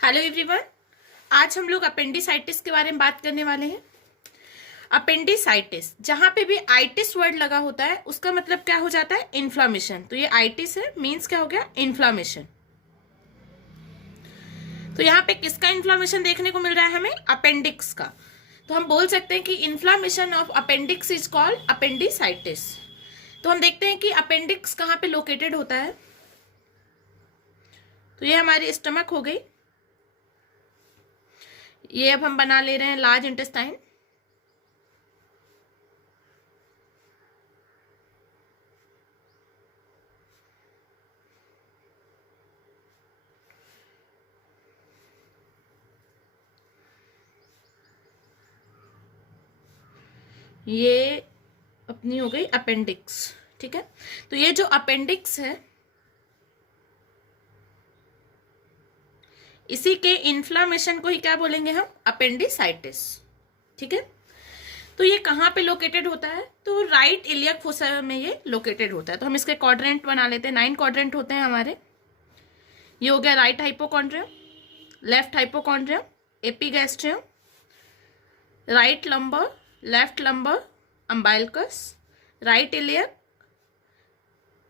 Hello everyone. आज हम लोग अपेंडिसाइटिस के बारे में बात करने वाले हैं। अपेंडिसाइटिस, जहां पे भी आइटिस वर्ड लगा होता है उसका मतलब क्या हो जाता है? इन्फ्लामेशन। तो ये आइटिस है, मीन्स क्या हो गया? इन्फ्लामेशन। तो यहाँ पे किसका इन्फ्लामेशन देखने को मिल रहा है हमें? अपेंडिक्स का। तो हम बोल सकते हैं कि inflammation of appendix is called appendicitis. तो हम देखते हैं कि अपेंडिक्स कहाँ पे लोकेटेड होता है। तो ये हमारी स्टमक हो गई। ये अब हम बना ले रहे हैं लार्ज इंटेस्टाइन। ये अपनी हो गई अपेंडिक्स। ठीक है, तो ये जो अपेंडिक्स है इसी के इन्फ्लामेशन को ही क्या बोलेंगे हम? अपेंडिसाइटिस। ठीक है, तो ये कहाँ पे लोकेटेड होता है? तो राइट इलियक फोसा में ये लोकेटेड होता है। तो हम इसके क्वाड्रेंट बना लेते हैं। 9 क्वाड्रेंट होते हैं हमारे। ये हो गया right hypochondrium, left hypochondrium, epigastrium, right lumbar, left lumbar, umbilicus, right iliac,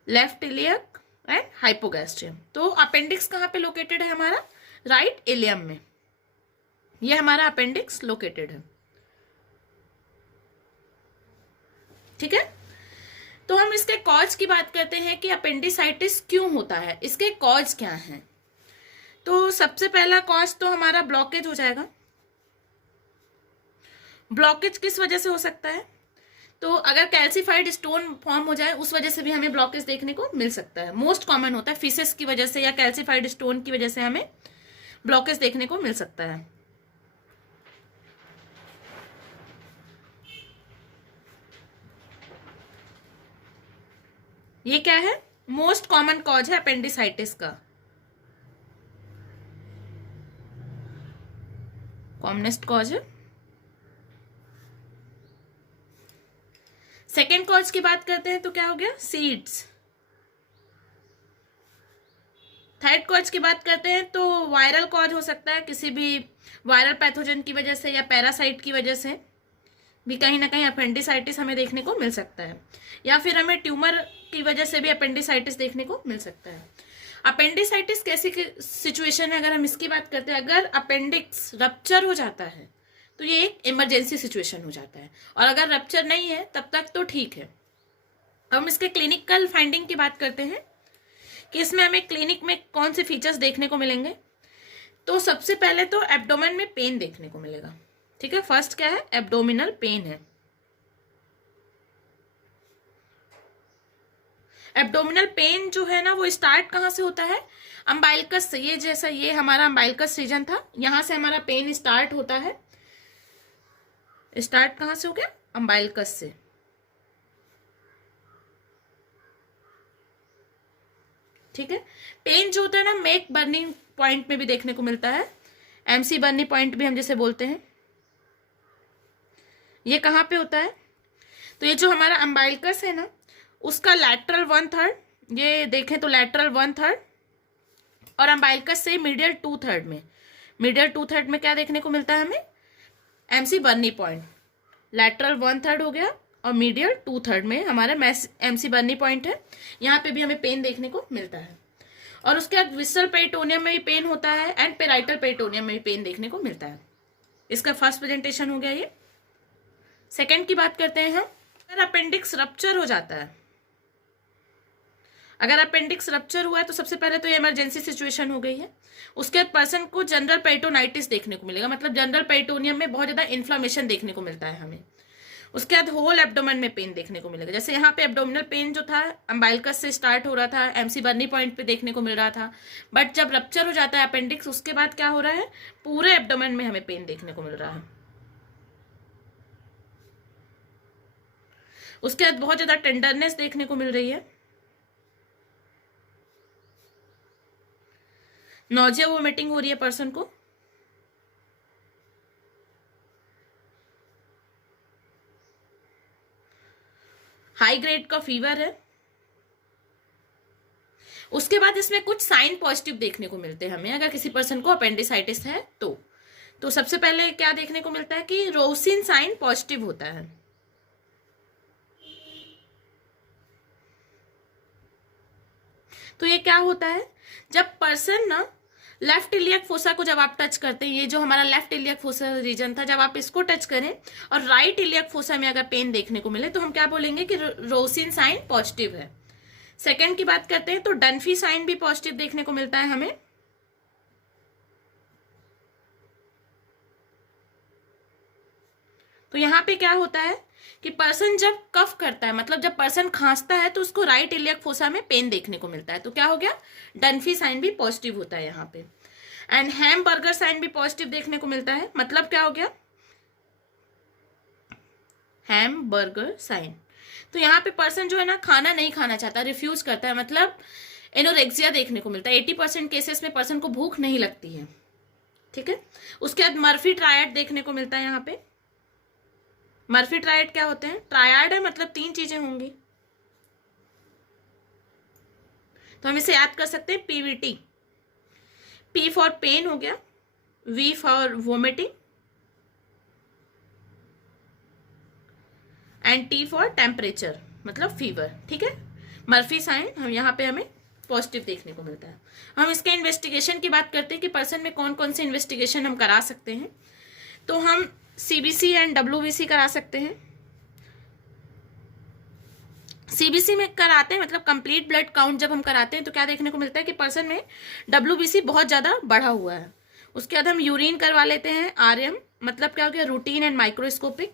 left iliac and hypogastrium. तो अपेंडिक्स कहाँ पे लोकेटेड है हमारा? राइट इलियम में। ये हमारा अपेंडिक्स लोकेटेड है। ठीक है, तो हम इसके कॉज की बात करते हैं कि अपेंडिसाइटिस क्यों होता है, इसके कॉज क्या हैं। तो सबसे पहला कॉज तो हमारा ब्लॉकेज हो जाएगा। ब्लॉकेज किस वजह से हो सकता है? तो अगर कैल्सिफाइड स्टोन फॉर्म हो जाए उस वजह से भी हमें ब्लॉकेज देखने को मिल सकता है। मोस्ट कॉमन होता है फिसेस की वजह से या कैल्सिफाइड स्टोन की वजह से हमें ब्लॉकेज देखने को मिल सकता है। ये क्या है? मोस्ट कॉमन कॉज है अपेंडिसाइटिस का, कॉमनेस्ट कॉज है। सेकेंड कॉज की बात करते हैं तो क्या हो गया? सीड्स। थर्ड कॉज की बात करते हैं तो वायरल कॉज हो सकता है, किसी भी वायरल पैथोजन की वजह से या पैरासाइट की वजह से भी कहीं ना कहीं अपेंडिसाइटिस हमें देखने को मिल सकता है, या फिर हमें ट्यूमर की वजह से भी अपेंडिसाइटिस देखने को मिल सकता है। अपेंडिसाइटिस कैसी सिचुएशन है? अगर हम इसकी बात करते हैं, अगर अपेंडिक्स रप्चर हो जाता है तो ये एक इमरजेंसी सिचुएशन हो जाता है, और अगर रप्चर नहीं है तब तक तो ठीक है। अब हम इसके क्लिनिकल फाइंडिंग की बात करते हैं कि इसमें हमें क्लिनिक में कौन से फीचर्स देखने को मिलेंगे। तो सबसे पहले तो एब्डोमेन में पेन देखने को मिलेगा। ठीक है, फर्स्ट क्या है? एब्डोमिनल पेन है। एब्डोमिनल पेन जो है ना वो स्टार्ट कहाँ से होता है? अम्बाइलकस से। ये जैसा ये हमारा अम्बाइलकस रीजन था, यहां से हमारा पेन स्टार्ट होता है। स्टार्ट कहां से हो गया? अम्बाइलकस से। ठीक है, पेन जो होता है ना मेक बर्निंग पॉइंट में भी देखने को मिलता है। एमसी बर्नी पॉइंट भी हम जैसे बोलते हैं। ये कहाँ पे होता है? तो ये जो हमारा अम्बाइलकस है ना उसका लैटरल 1/3, ये देखें तो लैटरल 1/3, और अम्बाइलकस से मीडियल 2/3 में। मीडियल 2/3 में क्या देखने को मिलता है हमें? एमसी बर्नी पॉइंट। लैटरल 1/3 हो गया और मीडियल 2/3 में हमारा एमसी बर्नी पॉइंट है। यहाँ पे भी हमें पेन देखने को मिलता है। और उसके बाद विसरल पेरिटोनियम में भी पेन होता है एंड पेराइटल पेरिटोनियम में भी पेन देखने को मिलता है। इसका फर्स्ट प्रेजेंटेशन हो गया ये। सेकेंड की बात करते हैं हम। अगर अपेंडिक्स रप्चर हो जाता है, अगर अपेंडिक्स रप्चर हुआ है तो सबसे पहले तो ये इमरजेंसी सिचुएशन हो गई है। उसके बाद पर्सन को जनरल पेरिटोनाइटिस देखने को मिलेगा, मतलब जनरल पेरिटोनियम में बहुत ज्यादा इन्फ्लामेशन देखने को मिलता है हमें। उसके बाद होल एब्डोमेन में पेन देखने को मिलेगा। जैसे यहाँ पे एब्डोमिनल पेन जो था अम्बाइलकस से स्टार्ट हो रहा था, एमसी बर्नी पॉइंट पे देखने को मिल रहा था, बट जब रप्चर हो जाता है अपेंडिक्स उसके बाद क्या हो रहा है? पूरे एब्डोमेन में हमें पेन देखने को मिल रहा है। उसके बाद बहुत ज्यादा टेंडरनेस देखने को मिल रही है, नॉजिया वोमिटिंग हो रही है पर्सन को, हाई ग्रेड का फीवर है, उसके बाद इसमें कुछ साइन पॉजिटिव देखने को मिलते हैं हमें अगर किसी पर्सन को अपेंडिसाइटिस है तो सबसे पहले क्या देखने को मिलता है कि रोसिन साइन पॉजिटिव होता है। तो ये क्या होता है, जब पर्सन ना लेफ्ट इलियक फोसा को जब आप टच करते हैं, ये जो हमारा लेफ्ट इलियक फोसा रीजन था, जब आप इसको टच करें और राइट इलियक फोसा में अगर पेन देखने को मिले तो हम क्या बोलेंगे कि रोसिन साइन पॉजिटिव है। सेकंड की बात करते हैं तो डनफी साइन भी पॉजिटिव देखने को मिलता है हमें। तो यहां पे क्या होता है कि पर्सन जब कफ करता है, मतलब जब पर्सन खांसता है तो उसको राइट इलियक फोसा में पेन देखने को मिलता है। तो क्या हो गया, डनफी साइन भी पॉजिटिव होता है यहाँ पे। एंड हैमबर्गर साइन भी पॉजिटिव देखने को मिलता है। मतलब क्या हो गया, हैमबर्गर साइन। तो यहाँ पे पर्सन जो है ना खाना नहीं खाना चाहता, रिफ्यूज करता है, मतलब एनोरेक्सिया देखने को मिलता है। 80% केसेस में पर्सन को भूख नहीं लगती है। ठीक है, उसके बाद मर्फी ट्रायड देखने को मिलता है यहाँ पे। मर्फी ट्रायड क्या होते हैं, ट्रायड है मतलब 3 चीजें होंगी, तो हम इसे याद कर सकते हैं पीवीटी। पी फॉर पेन हो गया, V for vomiting and T for temperature मतलब फीवर। ठीक है, मर्फी साइन हम यहाँ पे हमें पॉजिटिव देखने को मिलता है। हम इसके इन्वेस्टिगेशन की बात करते हैं कि पर्सन में कौन कौन से इन्वेस्टिगेशन हम करा सकते हैं। तो हम सीबीसी एंड डब्ल्यूबीसी करा सकते हैं। सीबीसी में कराते हैं मतलब कंप्लीट ब्लड काउंट जब हम कराते हैं तो क्या देखने को मिलता है कि पर्सन में डब्ल्यूबीसी बहुत ज्यादा बढ़ा हुआ है। उसके बाद हम यूरिन करवा लेते हैं, आरएम मतलब क्या हो गया, रूटीन एंड माइक्रोस्कोपिक।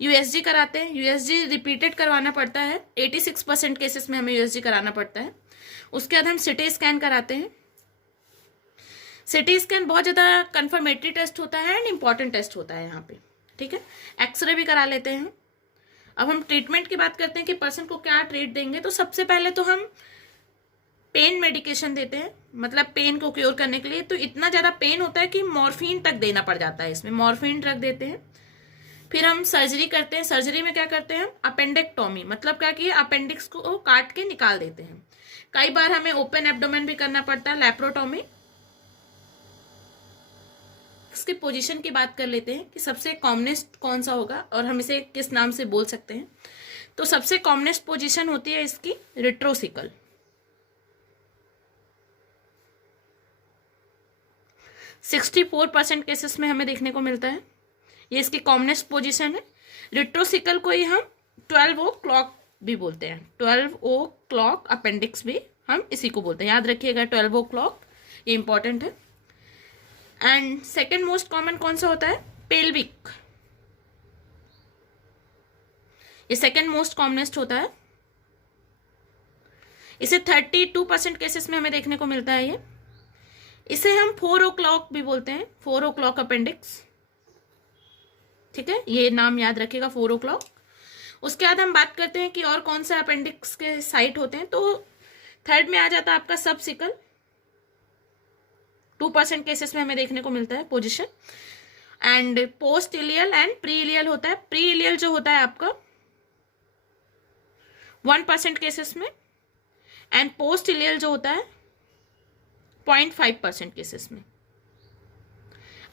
यूएसजी कराते हैं, यूएसजी रिपीटेड करवाना पड़ता है, 86% केसेस में हमें यूएसजी कराना पड़ता है। उसके बाद हम सिटी स्कैन कराते हैं। सिटी स्कैन बहुत ज्यादा कंफर्मेटरी टेस्ट होता है एंड इंपॉर्टेंट टेस्ट होता है यहाँ पे। ठीक है, एक्सरे भी करा लेते हैं। अब हम ट्रीटमेंट की बात करते हैं कि पर्सन को क्या ट्रीट देंगे। तो सबसे पहले तो हम पेन मेडिकेशन देते हैं, मतलब पेन को क्योर करने के लिए। तो इतना ज्यादा पेन होता है कि मॉर्फिन तक देना पड़ जाता है, इसमें मॉर्फिन ड्रग देते हैं। फिर हम सर्जरी करते हैं। सर्जरी में क्या करते हैं, अपेंडेक्टोमी मतलब क्या कि अपेंडिक्स को काट के निकाल देते हैं। कई बार हमें ओपन एब्डोमेन भी करना पड़ता है, लैप्रोटोमी। इसकी पोजीशन की बात कर लेते हैं कि सबसे कॉमनेस्ट कौन सा होगा और हम इसे किस नाम से बोल सकते हैं। तो सबसे कॉमनेस्ट पोजीशन होती है इसकी रेट्रोसिकल। सिक्सटी 64% केसेस में हमें देखने को मिलता है, ये इसकी कॉमनेस्ट पोजीशन है। रेट्रोसिकल को ही हम 12 ओ क्लॉक भी बोलते हैं, 12 ओ क्लॉक अपेंडिक्स भी हम इसी को बोलते हैं। याद रखिएगा 12 ओ क्लॉक, ये इंपॉर्टेंट है। एंड सेकेंड मोस्ट कॉमन कौन सा होता है, पेल्विक। ये सेकेंड मोस्ट कॉमनेस्ट होता है। इसे 32% केसेस में हमें देखने को मिलता है। ये इसे हम 4 ओ क्लॉक भी बोलते हैं, 4 ओ क्लॉक अपेंडिक्स। ठीक है, ये नाम याद रखिएगा, 4 ओ क्लॉक। उसके बाद हम बात करते हैं कि और कौन सा अपेंडिक्स के साइट होते हैं। तो थर्ड में आ जाता है आपका सबसिकल, 2% केसेस में हमें देखने को मिलता है position. And post ileal and pre ileal होता है। प्री इलियल जो होता है आपका 1% केसेस में, एंड पोस्ट इलियल जो होता है 0.5% केसेस में।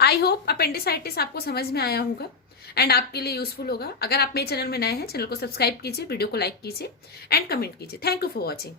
आई होप अपेंडिसाइटिस आपको समझ में आया होगा एंड आपके लिए यूजफुल होगा। अगर आप मेरे चैनल में नए हैं, चैनल को सब्सक्राइब कीजिए, वीडियो को लाइक कीजिए एंड कमेंट कीजिए। Thank you for watching.